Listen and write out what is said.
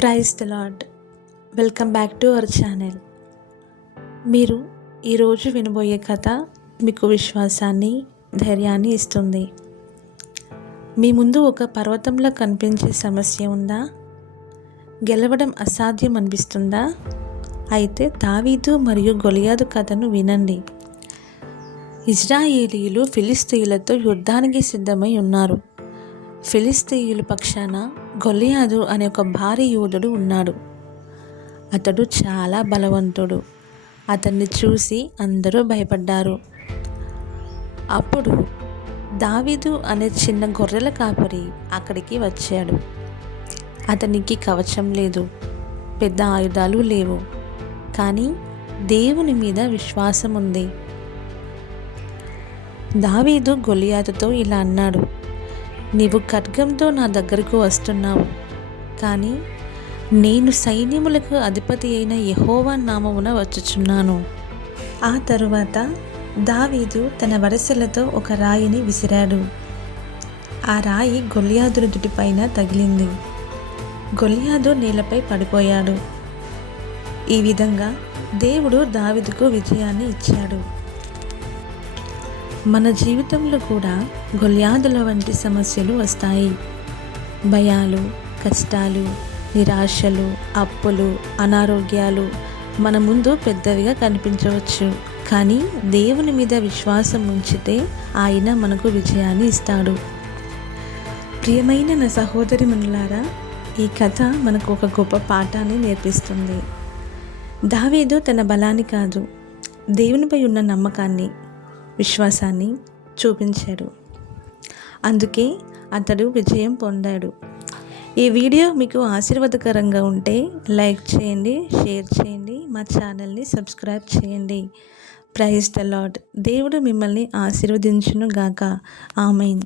Praise the Lord. Welcome back to our channel. మీరు ఈరోజు వినబోయే కథ మీకు విశ్వాసాన్ని, ధైర్యాన్ని ఇస్తుంది. మీ ముందు ఒక పర్వతంలో కనిపించే సమస్య ఉందా? గెలవడం అసాధ్యం అనిపిస్తుందా? అయితే దావీదు మరియు గొలియాదు కథను వినండి. ఇజ్రాయేలీయులు ఫిలిస్తీయులతో యుద్ధానికి సిద్ధమై ఉన్నారు. ఫిలిస్తీయుల పక్షాన గొలియాదు అనే ఒక భారీ యోధుడు ఉన్నాడు. అతడు చాలా బలవంతుడు. అతన్ని చూసి అందరూ భయపడ్డారు. అప్పుడు దావీదు అనే చిన్న గొర్రెల కాపరి అక్కడికి వచ్చాడు. అతనికి కవచం లేదు, పెద్ద ఆయుధాలు లేవు, కానీ దేవుని మీద విశ్వాసం ఉంది. దావీదు గొలియాతుతో ఇలా అన్నాడు, నీవు ఖడ్గంతో నా దగ్గరకు వస్తున్నావు, కానీ నేను సైన్యములకు అధిపతి అయిన యెహోవా నామమున వచ్చుచున్నాను. ఆ తరువాత దావీదు తన వరసలతో ఒక రాయిని విసిరాడు. ఆ రాయి గొలియాదు నుదుటిపైన తగిలింది. గొలియాదు నేలపై పడిపోయాడు. ఈ విధంగా దేవుడు దావీదుకు విజయాన్ని ఇచ్చాడు. మన జీవితంలో కూడా గొలియాదుల వంటి సమస్యలు వస్తాయి. భయాలు, కష్టాలు, నిరాశలు, అప్పులు, అనారోగ్యాలు మన ముందు పెద్దవిగా కనిపించవచ్చు. కానీ దేవుని మీద విశ్వాసం ఉంచితే ఆయన మనకు విజయాన్ని ఇస్తాడు. ప్రియమైన నా సహోదరిమణులారా, ఈ కథ మనకు ఒక గొప్ప పాఠాన్ని నేర్పిస్తుంది. దావీదు తన బలాన్ని కాదు, దేవునిపై ఉన్న నమ్మకాన్ని, విశ్వాసాన్ని చూపించాడు. అందుకే అతడు విజయం పొందాడు. ఈ వీడియో మీకు ఆశీర్వాదకరంగా ఉంటే లైక్ చేయండి, షేర్ చేయండి, మా ఛానల్ని సబ్స్క్రైబ్ చేయండి. Praise the Lord. దేవుడు మిమ్మల్ని ఆశీర్వదించును గాక. ఆమేన్.